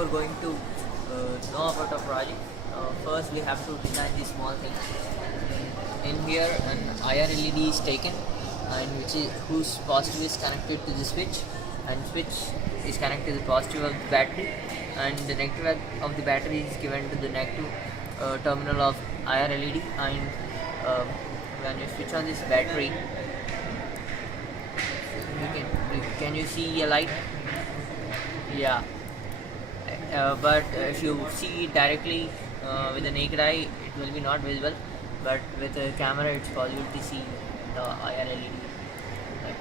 before going to know about our project, first we have to design these small things. In here, an IR LED is taken, and whose positive is connected to the switch, and switch is connected to the positive of the battery, and the negative of the battery is given to the negative terminal of IR LED. And um, when you switch on this battery, can you see a light? Yeah. But if you see directly with the naked eye, it will be not visible. But with a camera, it's possible to see the IR LED. Right.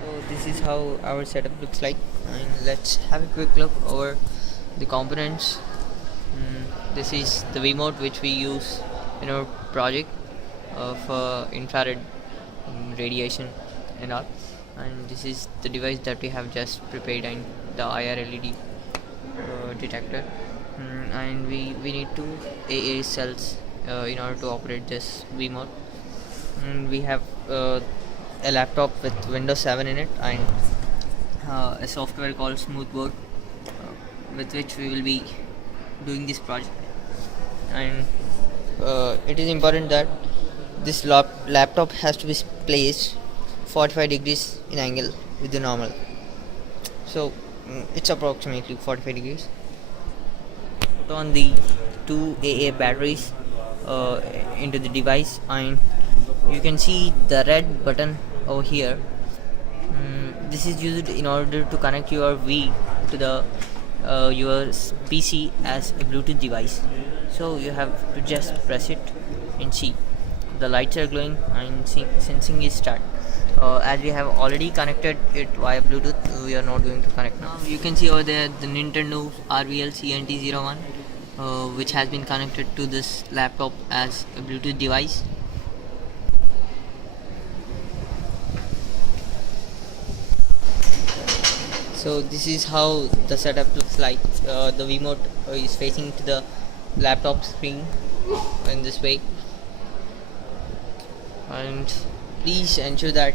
So this is how our setup looks like, and let's have a quick look over the components. This is the Wiimote which we use in our project for infrared radiation and all, and this is the device that we have just prepared, and the IR LED detector, and we need two AA cells in order to operate this Wiimote. And we have a laptop with Windows 7 in it, and a software called Smoothboard with which we will be doing this project. And it is important that this laptop has to be placed 45 degrees in angle with the normal, so it's approximately 45 degrees. Put on the two AA batteries into the device, and you can see the red button over here. This is used in order to connect your Wii to the your PC as a Bluetooth device. So you have to just press it and see the lights are glowing, and sensing is start. As we have already connected it via Bluetooth, we are not going to connect now. You can see over there the Nintendo RVL CNT01, which has been connected to this laptop as a Bluetooth device. So this is how the setup looks like. The Wiimote is facing to the laptop screen in this way, and please ensure that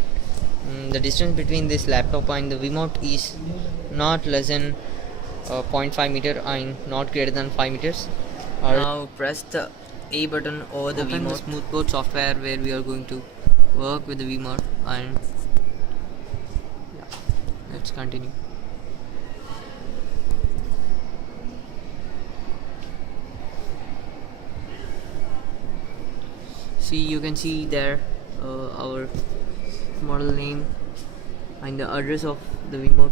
the distance between this laptop and the Wiimote is not less than 0.5 meter and not greater than 5 meters. Now press the A button over the Wiimote. The Smoothboard software where we are going to work with the Wiimote, and yeah, let's continue. See, you can see there our model name and the address of the Wiimote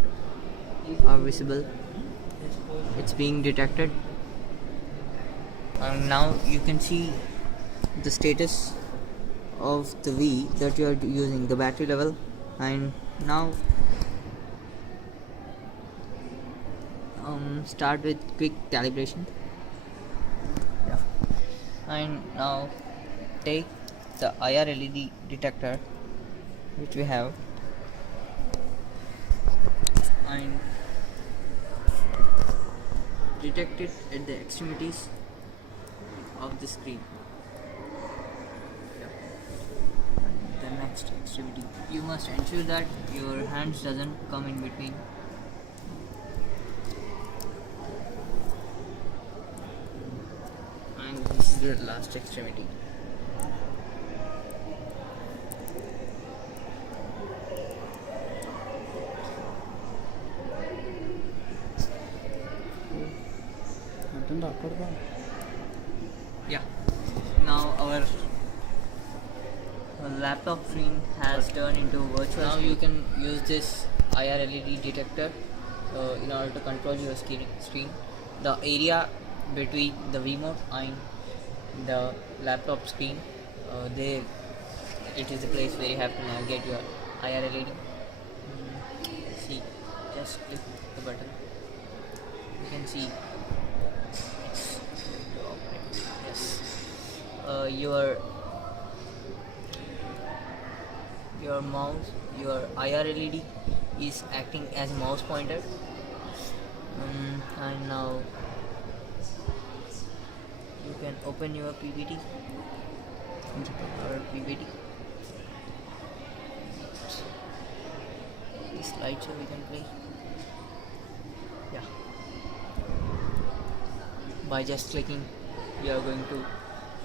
are visible. It's being detected, and now you can see the status of the Wii that you are using, the battery level, and now start with quick calibration. Yeah. And now take the IR LED detector which we have, and detect it at the extremities of the screen. The next extremity, you must ensure that your hands doesn't come in between. And this is the last extremity. Yeah. Now our laptop screen has turned into virtual. Now you can use this IR LED detector in order to control your screen. The area between the Wiimote and the laptop screen, there it is the place where you have to navigate your IR LED. See, just click the button. You can see it's going to operate. Yes. Your mouse, your IR LED is acting as a mouse pointer, and now you can open your PPT or PPT. This slideshow we can play. Yeah. By just clicking, you are going to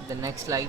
the next slide.